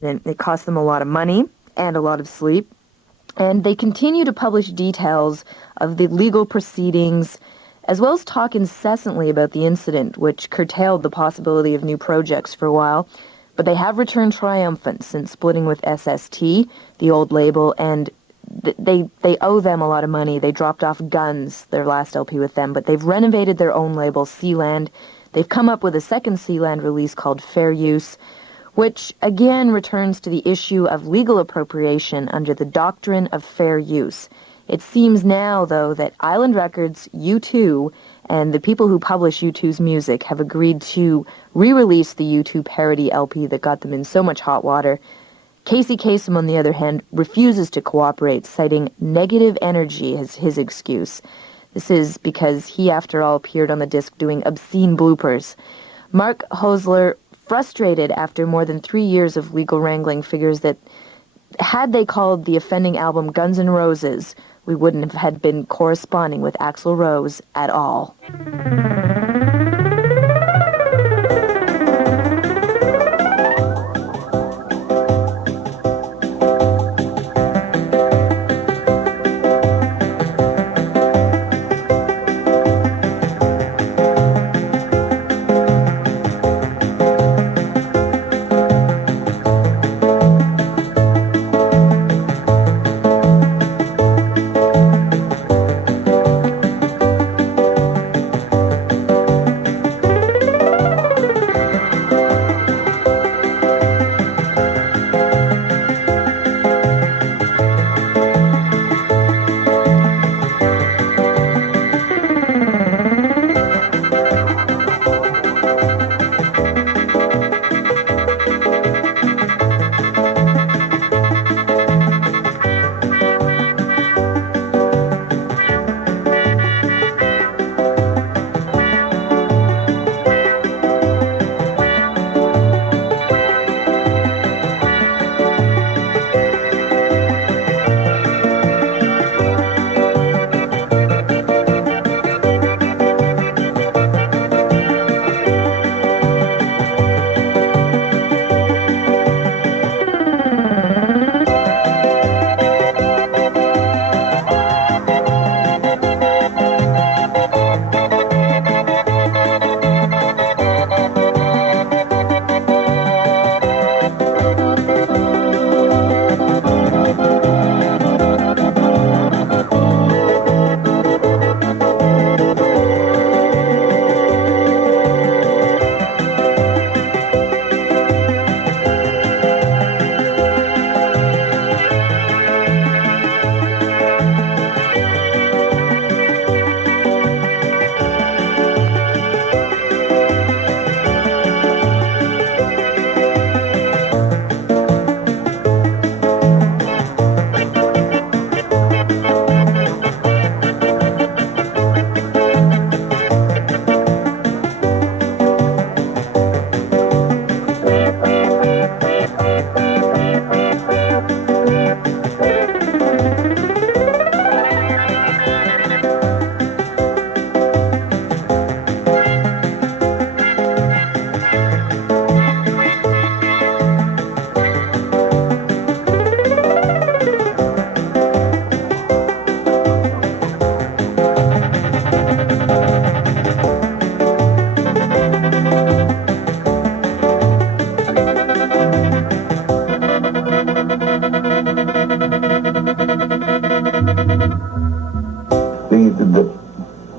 And it cost them a lot of money and a lot of sleep. And they continue to publish details of the legal proceedings, as well as talk incessantly about the incident, which curtailed the possibility of new projects for a while. But they have returned triumphant since splitting with SST, the old label, and they owe them a lot of money. They dropped off Guns, their last LP with them, but they've renovated their own label, Sealand. They've come up with a second Sealand release called Fair Use, which again returns to the issue of legal appropriation under the doctrine of fair use. It seems now, though, that Island Records, U2, and the people who publish U2's music have agreed to re-release the U2 parody LP that got them in so much hot water. Casey Kasem, on the other hand, refuses to cooperate, citing negative energy as his excuse. This is because he, after all, appeared on the disc doing obscene bloopers. Mark Hosler, frustrated after more than 3 years of legal wrangling, figures that had they called the offending album Guns N' Roses, we wouldn't have had been corresponding with Axl Rose at all.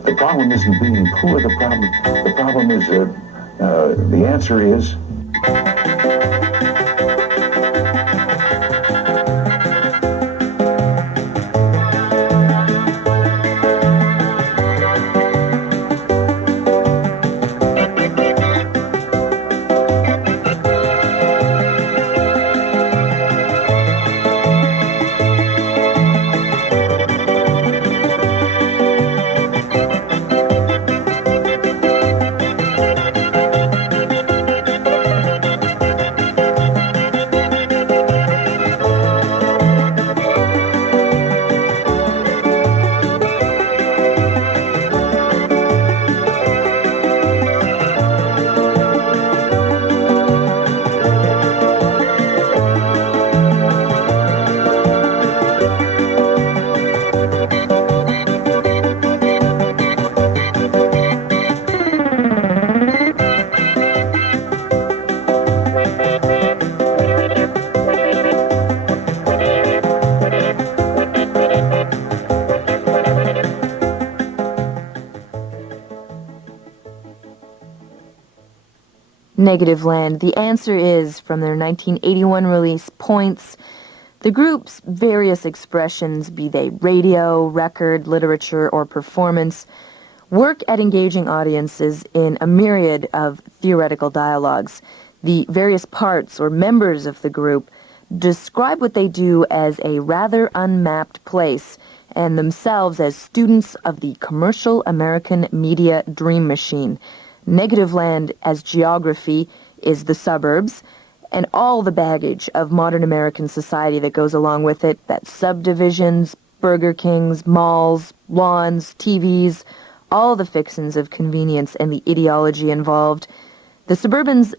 The problem isn't being poor. The problem is the answer is. Negativland? The answer is, from their 1981 release, Points. The group's various expressions, be they radio, record, literature, or performance, work at engaging audiences in a myriad of theoretical dialogues. The various parts or members of the group describe what they do as a rather unmapped place, and themselves as students of the commercial American media dream machine. Negativland as geography is the suburbs, and all the baggage of modern American society that goes along with it, that's subdivisions, Burger Kings, malls, lawns, TVs, all the fixins of convenience and the ideology involved. The suburbs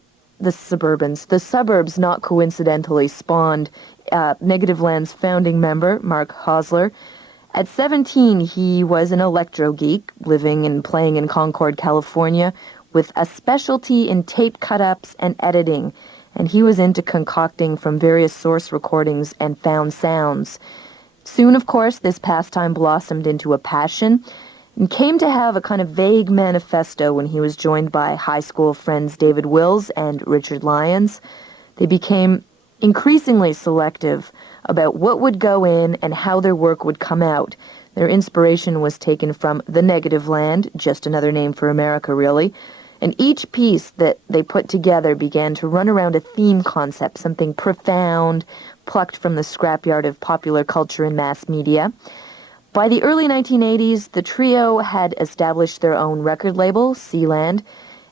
not coincidentally spawned Negativeland's founding member, Mark Hosler. At 17, he was an electro geek, living and playing in Concord, California, with a specialty in tape cut-ups and editing, and he was into concocting from various source recordings and found sounds. Soon, of course, this pastime blossomed into a passion, and came to have a kind of vague manifesto when he was joined by high school friends David Wills and Richard Lyons. They became increasingly selective about what would go in and how their work would come out. Their inspiration was taken from the Negativland, just another name for America, really, and each piece that they put together began to run around a theme concept, something profound, plucked from the scrapyard of popular culture and mass media. By the early 1980s, the trio had established their own record label, Sealand,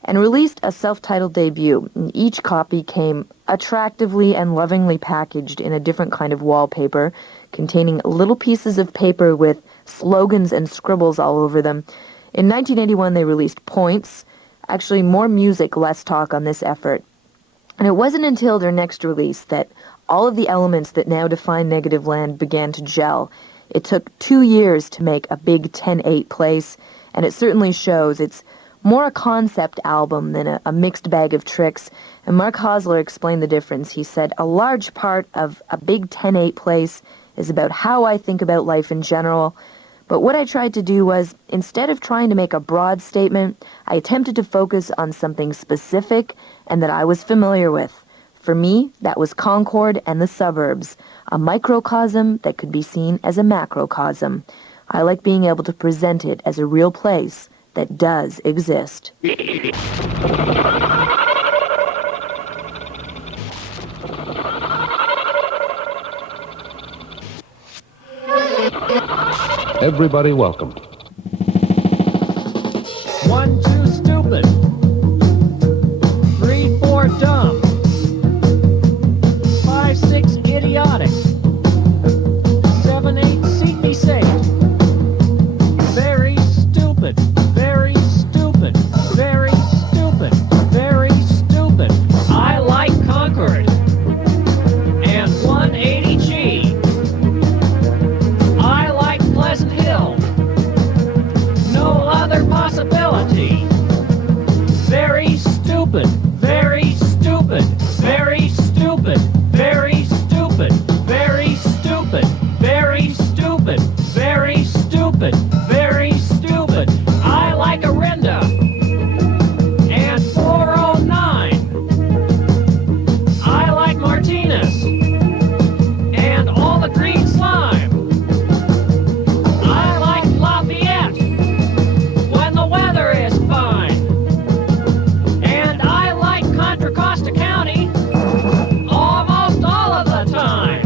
and released a self-titled debut. Each copy came attractively and lovingly packaged in a different kind of wallpaper, containing little pieces of paper with slogans and scribbles all over them. In 1981, they released Points. Actually, more music, less talk on this effort. And it wasn't until their next release that all of the elements that now define Negativland began to gel. It took 2 years to make a big 10/8 place, and it certainly shows. It's more a concept album than a mixed bag of tricks, and Mark Hosler explained the difference. He said, a large part of a big 10/8 place is about how I think about life in general, but what I tried to do was, instead of trying to make a broad statement, I attempted to focus on something specific and that I was familiar with. For me, that was Concord and the suburbs, a microcosm that could be seen as a macrocosm. I like being able to present it as a real place that does exist. Everybody welcome. 1, 2, stupid. 3, 4, dumb. 5, 6, idiotic. 7, 8, seek me safe. Very stupid, very stupid, very stupid, very stupid. I like Concord and 180G. I like Pleasant Hill. No other possibility. Very stupid, very stupid, very stupid, very stupid, very stupid, very stupid, very stupid, very stupid. I like Orinda and 409. I like Martinez and all the green slime. I like Lafayette when the weather is fine. And I like Contra Costa County almost all of the time.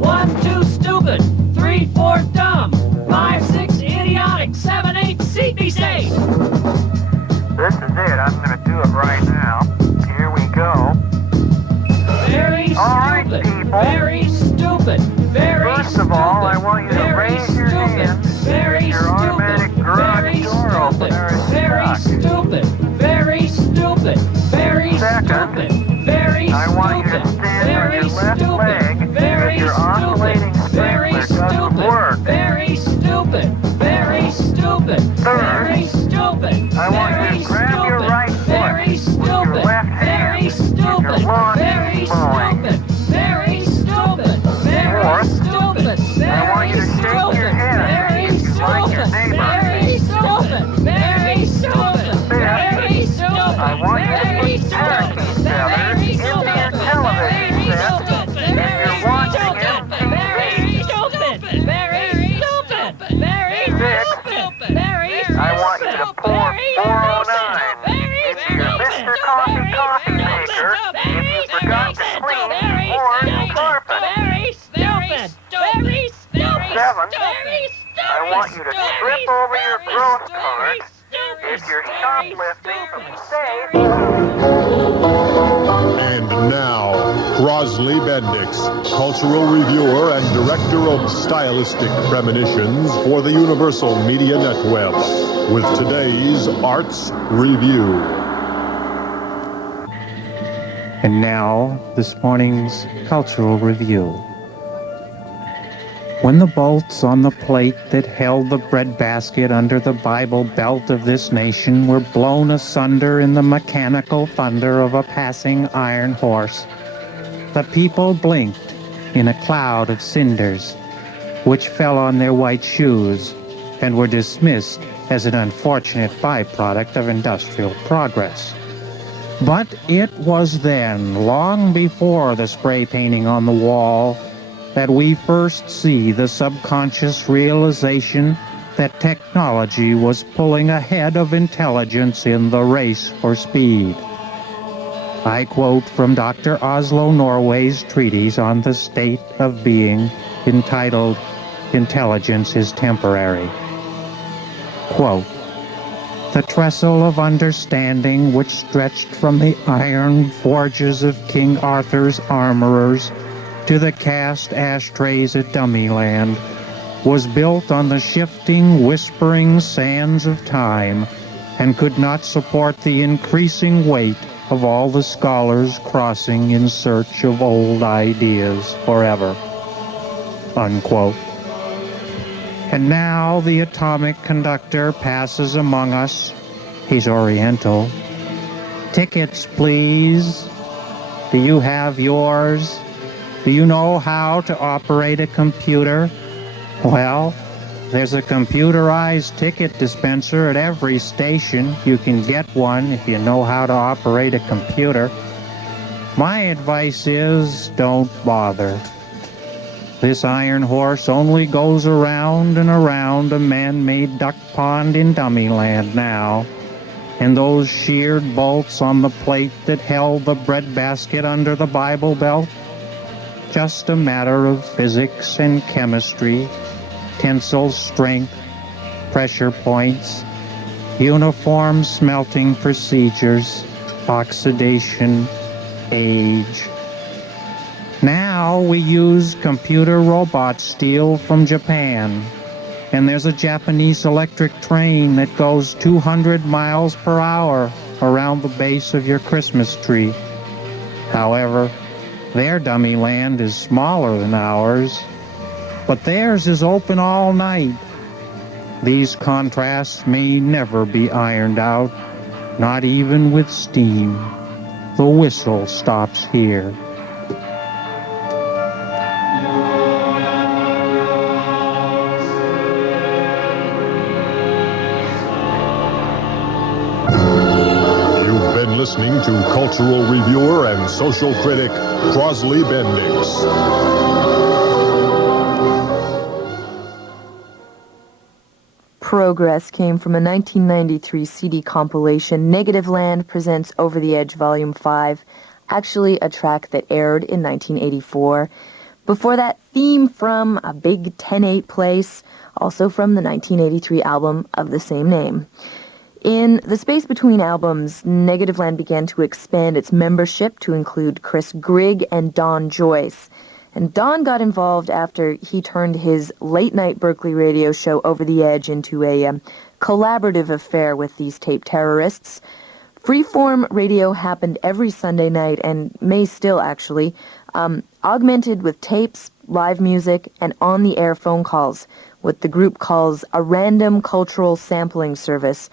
1, 2, stupid. 3, 4, dumb. 5, 6, idiotic. 7, 8, seek me safe. This is it. I'm going to do it right now. Here we go. Very All right, stupid. people. Very stupid. Very First of all, I want you to very raise your stupid. hand. Very Your stupid. automatic garage Very door stupid. opener is Very stuck. stupid. Very stupid. Very Second, stupid. Very I want you to stupid. stand Very on your left stupid. leg Very because your stupid. oscillating Very sprinkler doesn't stupid. work. Very stupid. Very stupid. Third, Very stupid. I want you Very to grab your stupid. right foot Very with your stupid. left hand. Very stupid. Your lawn Very is mowing. stupid. Very stupid. Very Fourth, stupid. I want you to shake your head Very if you like your stupid. neighbor. Very stupid. Very stupid. Very stupid. I want you to Very put stupid. I want you to trip over your growth cart if you're shoplifting from safe. And now, Crosley Bendix, cultural reviewer and director of stylistic premonitions for the Universal Media Netweb, with today's Arts Review. And now, this morning's cultural review. When the bolts on the plate that held the breadbasket under the Bible belt of this nation were blown asunder in the mechanical thunder of a passing iron horse, the people blinked in a cloud of cinders, which fell on their white shoes and were dismissed as an unfortunate byproduct of industrial progress. But it was then, long before the spray painting on the wall, that we first see the subconscious realization that technology was pulling ahead of intelligence in the race for speed. I quote from Dr. Oslo Norway's treatise on the state of being, entitled Intelligence is Temporary. Quote, "The trestle of understanding which stretched from the iron forges of King Arthur's armorers to the cast ashtrays at Dummyland was built on the shifting, whispering sands of time and could not support the increasing weight of all the scholars crossing in search of old ideas forever." Unquote. And now the atomic conductor passes among us. He's Oriental. "Tickets, please. Do you have yours? Do you know how to operate a computer? Well, there's a computerized ticket dispenser at every station. You can get one if you know how to operate a computer. My advice is, don't bother. This iron horse only goes around and around a man-made duck pond in Dummyland now, and those sheared bolts on the plate that held the breadbasket under the Bible belt, just a matter of physics and chemistry, tensile strength, pressure points, uniform smelting procedures, oxidation, age. Now we use computer robot steel from Japan, and there's a Japanese electric train that goes 200 miles per hour around the base of your Christmas tree. However, their Dummyland is smaller than ours, but theirs is open all night. These contrasts may never be ironed out, not even with steam. The whistle stops here." You've been listening to cultural reviewer and social critic Crosley Bendix. Progress came from a 1993 CD compilation, Negativland presents Over the Edge Volume 5, actually a track that aired in 1984. Before that, Theme from A Big 10-8 Place, also from the 1983 album of the same name. In the space between albums, Negativland began to expand its membership to include Chris Grigg and Don Joyce. And Don got involved after he turned his late-night Berkeley radio show Over the Edge into a collaborative affair with these tape terrorists. Freeform radio happened every Sunday night, and may still actually, augmented with tapes, live music, and on-the-air phone calls, what the group calls a random cultural sampling service.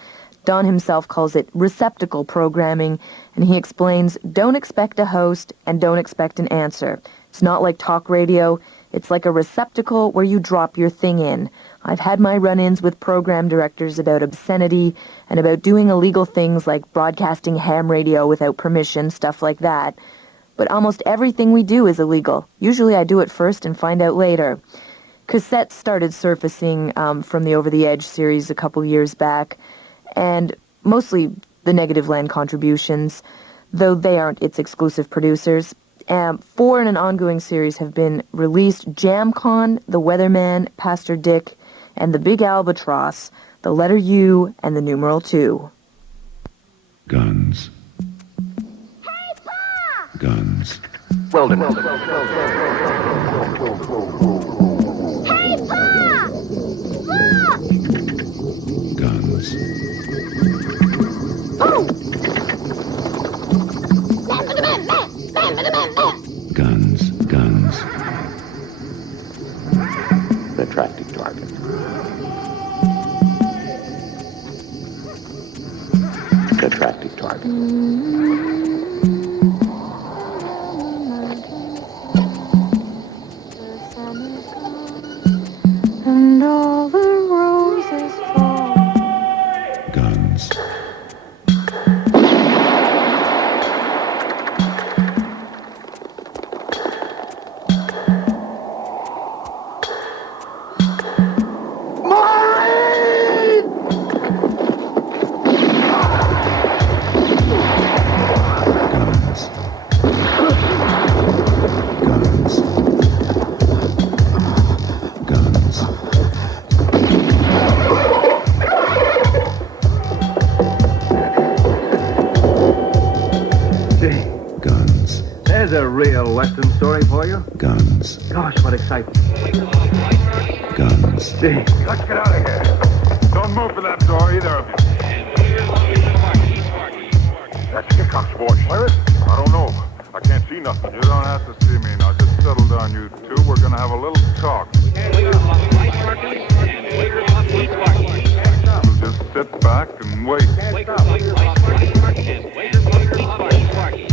Don himself calls it receptacle programming, and he explains, don't expect a host and don't expect an answer. It's not like talk radio. It's like a receptacle where you drop your thing in. I've had my run-ins with program directors about obscenity and about doing illegal things like broadcasting ham radio without permission, stuff like that. But almost everything we do is illegal. Usually I do it first and find out later. Cassettes started surfacing from the Over the Edge series a couple years back, and mostly the Negativland contributions, though they aren't its exclusive producers. 4 in an ongoing series have been released: JamCon, The Weatherman, Pastor Dick, and The Big Albatross, The Letter U, and The Numeral 2. Guns. Hey, Pa! Guns. Wilderness. Hey, Pa! Look! Guns. Oh! Man for the man, man! Man for the man, man! Guns. Guns. An attractive target. An attractive target. And all the roses fall. Guns. There's a real Western story for you. Guns. Gosh, what excitement. Guns. Gee, Let's get out of here. Don't move for that door, either of you. That's Hickok's voice. Where is it? I don't know. I can't see nothing. You don't have to see me now. Just settle down, you two. We're going to have a little talk. We'll just sit back and wait.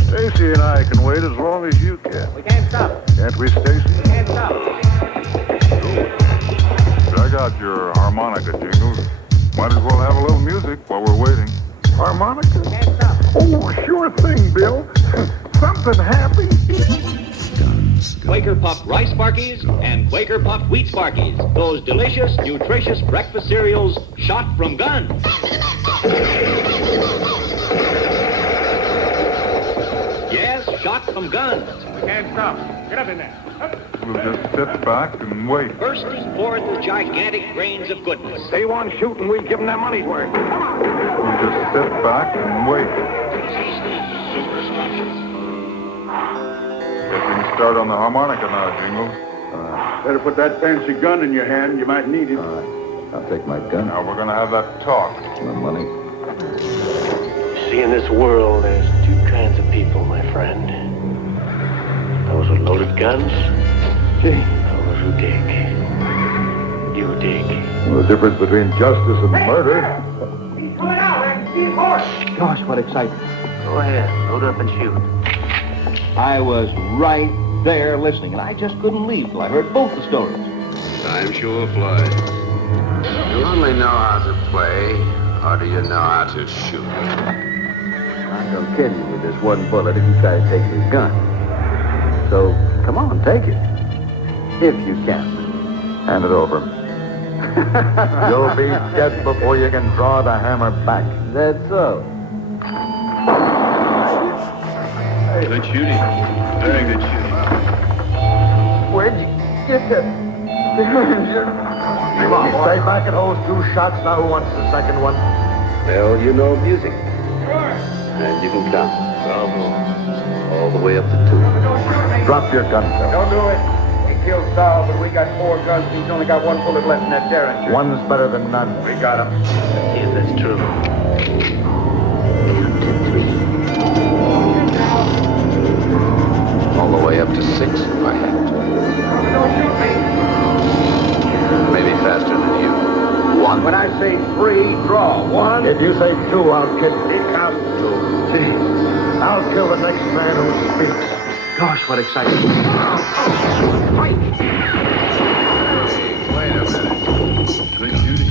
Stacy and I can wait as long as you can. we can't stop. Can't we, Stacy? We can't stop. I got your harmonica, Jingles. Might as well have a little music while we're waiting. Harmonica? Can't stop. Oh, sure thing, Bill. Something happy. Guns. Quaker Puffed Rice Sparkies and Quaker Puffed Wheat Sparkies. Those delicious, nutritious breakfast cereals shot from guns. Yes, shot from guns. We can't stop. Get up in there. Up. We'll just sit back and wait. Bursting forth with gigantic grains of goodness. They want shooting, we give them their money's worth. Come on. We'll just sit back and wait. Getting start on the harmonica now, Jingles. Better put that fancy gun in your hand. You might need it. I'll take my gun. Now we're going to have that talk. My money. See, in this world, there's two kinds of people, my friend. Those with loaded guns. Those who dig. You dig. Well, the difference between justice and murder. He's coming out. He's horse. Gosh, what excitement. Go ahead, load up and shoot. I was right there listening, and I just couldn't leave till I heard both the stories. Time sure flies. You only know how to play, or do you know how to shoot? I'm gonna kill you with this one bullet if you try to take his gun. So, come on, take it. If you can. Hand it over. You'll be dead before you can draw the hammer back. That's so. Good shooting. Very good shooting. Where'd you get that? Come on, stay back at those 2 shots. Now who wants the second one? Well, you know music. And you can count. Bravo. All the way up to 2. Drop your gun, Phil. Don't do it. We killed Sal, but we got 4 guns. He's only got 1 bullet left in that Derringer. One's better than none. We got him. If that's true. Count to 3. All the way up to 6 if I had to. Don't shoot me. Maybe faster than you. 1. When I say 3, draw. 1. If you say 2, I'll kill you. It counts 2. I'll kill the next man who speaks. Gosh, what excitement. Fight! Wait a minute. Good shooting.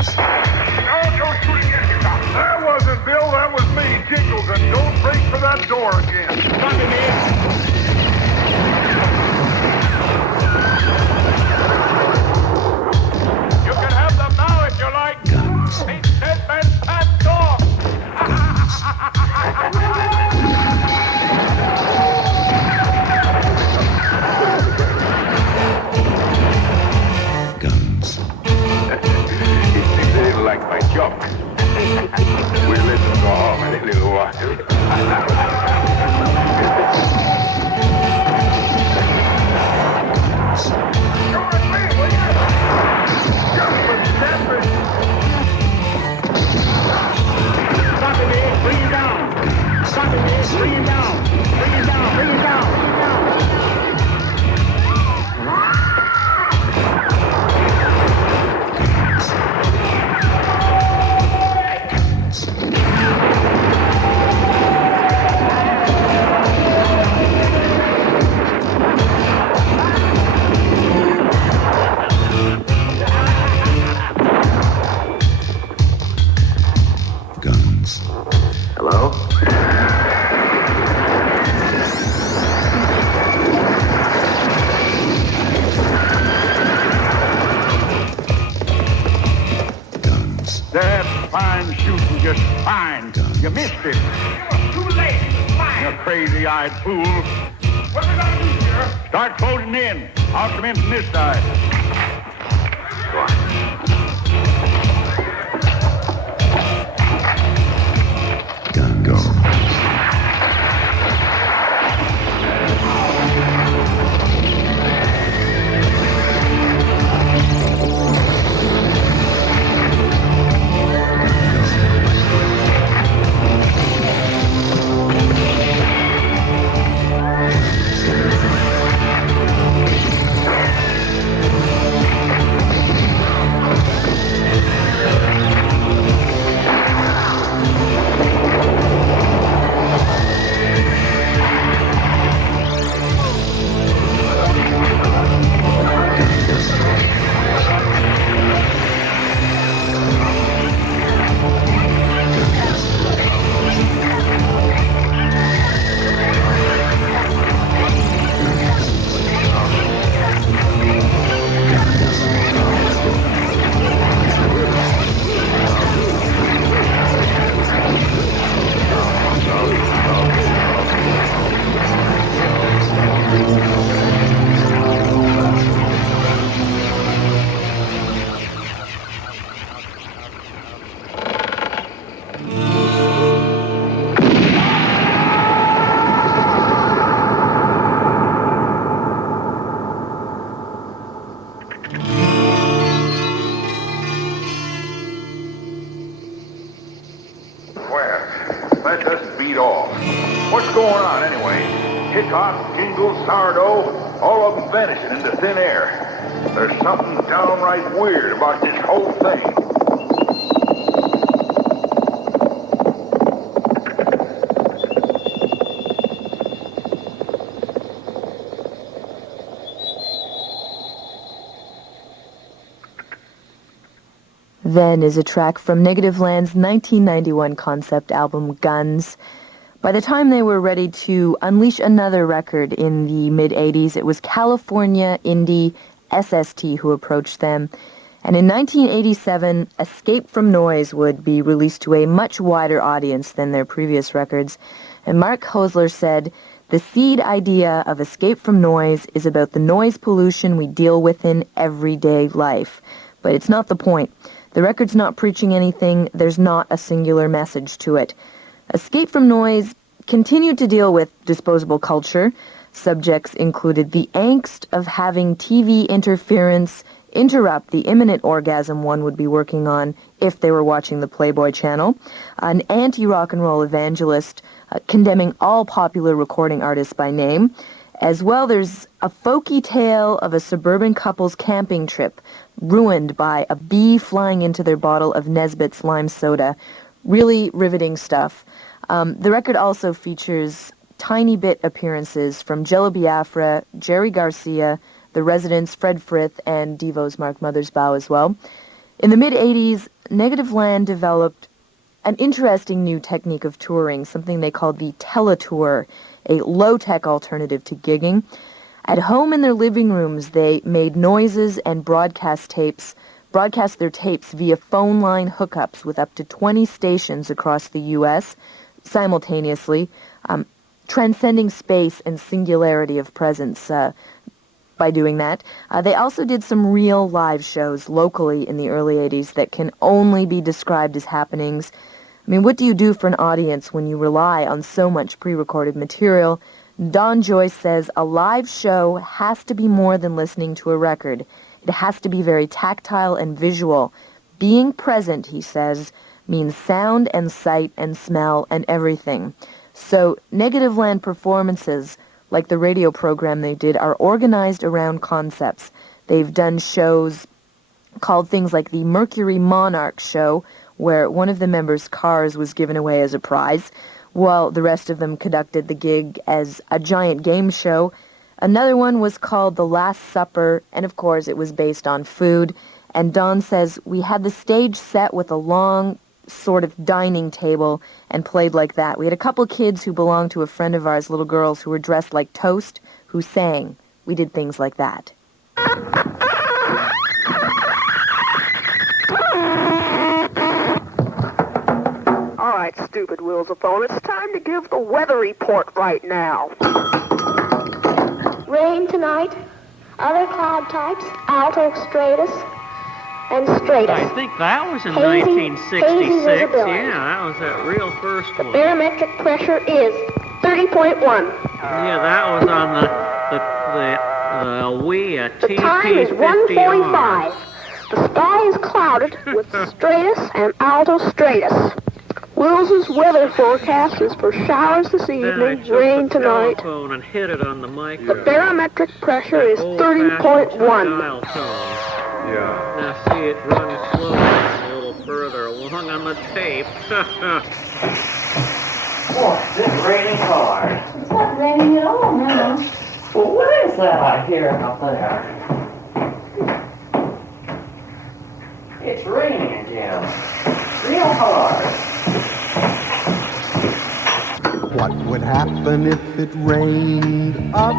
Don't shoot again, Hickok. That wasn't Bill, that was me, Jingles, and don't break for that door again. Gun in the air. You can have them now if you like. Guns. He's dead man's passed off. just fine. You missed it. Too late. You crazy-eyed fool. What are we gonna do, Sheriff? Start closing in. I'll come in from this side. Go on. Go. Let us beat off. What's going on anyway? Hickox, Jingles, Sourdough, all of them vanishing into thin air. There's something downright weird about this whole thing. Then is a track from Negativland's 1991 concept album, Guns. By the time they were ready to unleash another record in the mid-'80s, it was California indie SST who approached them. And in 1987, Escape from Noise would be released to a much wider audience than their previous records. And Mark Hosler said, "The seed idea of Escape from Noise is about the noise pollution we deal with in everyday life. But it's not the point. The record's not preaching anything. There's not a singular message to it." Escape from Noise continued to deal with disposable culture. Subjects included the angst of having TV interference interrupt the imminent orgasm one would be working on if they were watching the Playboy channel, an anti-rock and roll evangelist condemning all popular recording artists by name. As well, there's a folky tale of a suburban couple's camping trip ruined by a bee flying into their bottle of Nesbitt's lime soda. Really riveting stuff. The record also features tiny bit appearances from Jello Biafra, Jerry Garcia, The Residents, Fred Frith, and Devo's Mark Mothersbaugh as well. In the mid-'80s, Negativland developed an interesting new technique of touring, something they called the teletour, a low-tech alternative to gigging. At home in their living rooms, they made noises and broadcast their tapes via phone line hookups with up to 20 stations across the U.S. simultaneously, transcending space and singularity of presence by doing that. They also did some real live shows locally in the early 80s that can only be described as happenings. I mean, what do you do for an audience when you rely on so much pre-recorded material? Don Joyce says a live show has to be more than listening to a record. It has to be very tactile and visual. Being present, he says, means sound and sight and smell and everything. So Negativland performances, like the radio program they did, are organized around concepts. They've done shows called things like the Mercury Monarch Show, where one of the members' cars was given away as a prize, while the rest of them conducted the gig as a giant game show. Another one was called The Last Supper, and of course it was based on food. And Don says, we had the stage set with a long sort of dining table and played like that. We had a couple kids who belonged to a friend of ours, little girls who were dressed like Toast, who sang. We did things like that. stupid Wilsophone. It's time to give the weather report right now. Rain tonight. Other cloud types, alto stratus and stratus. I think that was in Hazy 1966. visibility. Yeah, that was that real first one. Barometric pressure is 30.1. Yeah, that was on the WIA The time is 1:45. The sky is clouded with stratus and alto stratus. Will's weather forecast is for showers this evening, rain tonight. And hit it on the mic. The barometric pressure is 30.1. Yeah. Now see it run slowly a little further along on the tape. Boy, it's raining hard. It's not raining at all now. Well, what is that I hear out there? It's raining again. Real hard. What would happen if it rained up?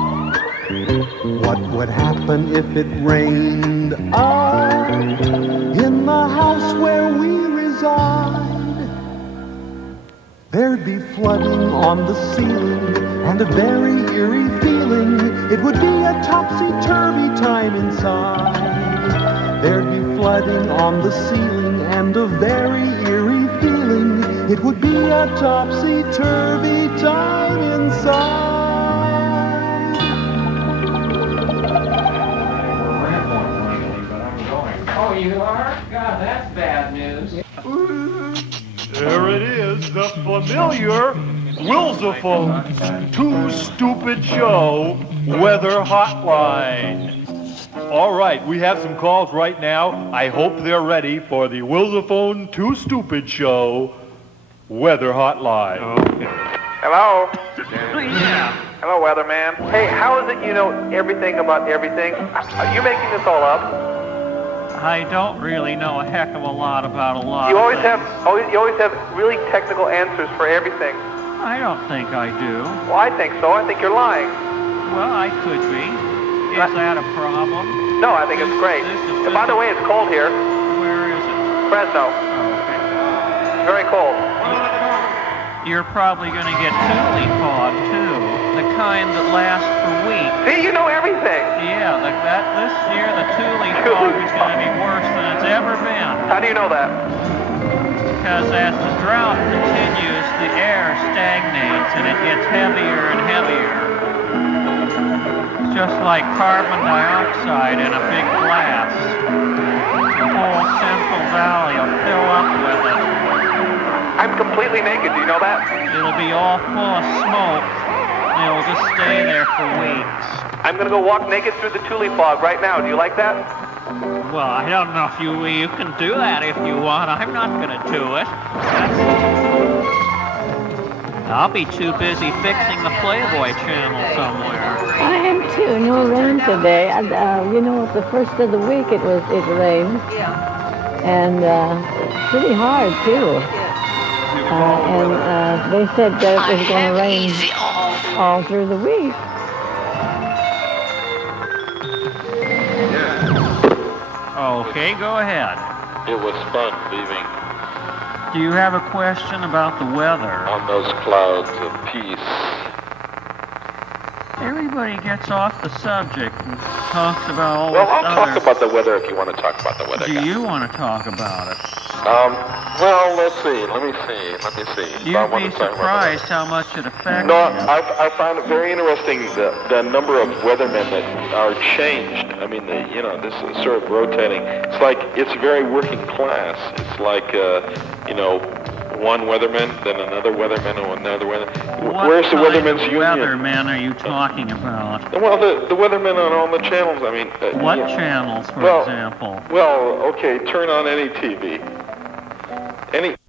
What would happen if it rained up? In the house where we reside, there'd be flooding on the ceiling and a very eerie feeling. It would be a topsy-turvy time inside. There'd be flooding on the ceiling and a very eerie feeling. It would be a topsy-turvy time inside. Oh, you are? God, that's bad news. There it is, the familiar Wilsophone Too Stupid Show Weather Hotline. All right, we have some calls right now. I hope they're ready for the Wilsophone Too Stupid Show Weather Hotline. Okay. Hello? Yeah. Hello, weatherman. Hey, how is it you know everything about everything? Are you making this all up? I don't really know a heck of a lot about a lot You of always things. have really technical answers for everything. I don't think I do. Well, I think so. I think you're lying. Well, I could be. Is that a problem? No, I think it's great. And by the way, it's cold here. Where is it? Fresno. Oh, okay. Very cold. You're probably going to get tule fog, too. The kind that lasts for weeks. See, you know everything. Yeah, this year the tule fog is going to be worse than it's ever been. How do you know that? Because as the drought continues, the air stagnates and it gets heavier and heavier. It's just like carbon dioxide in a big glass. The whole Central Valley will fill up with it. I'm completely naked. Do you know that? It'll be all full of smoke. And it'll just stay there for weeks. I'm going to go walk naked through the tule fog right now. Do you like that? Well, I don't know if you can do that if you want. I'm not going to do it. I'll be too busy fixing the Playboy channel somewhere. I am too. No rain today. You know, the first of the week it rained. Yeah. And pretty hard too. And they said that it was going to rain all through the week. Okay, go ahead. It was fun leaving Do you have a question about the weather? on those clouds of peace. Everybody gets off the subject and talks about all Well, this I'll other... talk about the weather if you want to talk about the weather. Do you want to talk about it? Well, let's see. Let me see. You'd be surprised how much it affects No, you. I found it very interesting the number of weathermen that are changed. I mean, this is sort of rotating. It's like it's very working class. It's like one weatherman, then another weatherman, and another weatherman. Where's the weathermen's union? What weathermen are you talking about? Well, the weathermen on all the channels. I mean, What channels, for example? Well, okay, turn on any TV. Any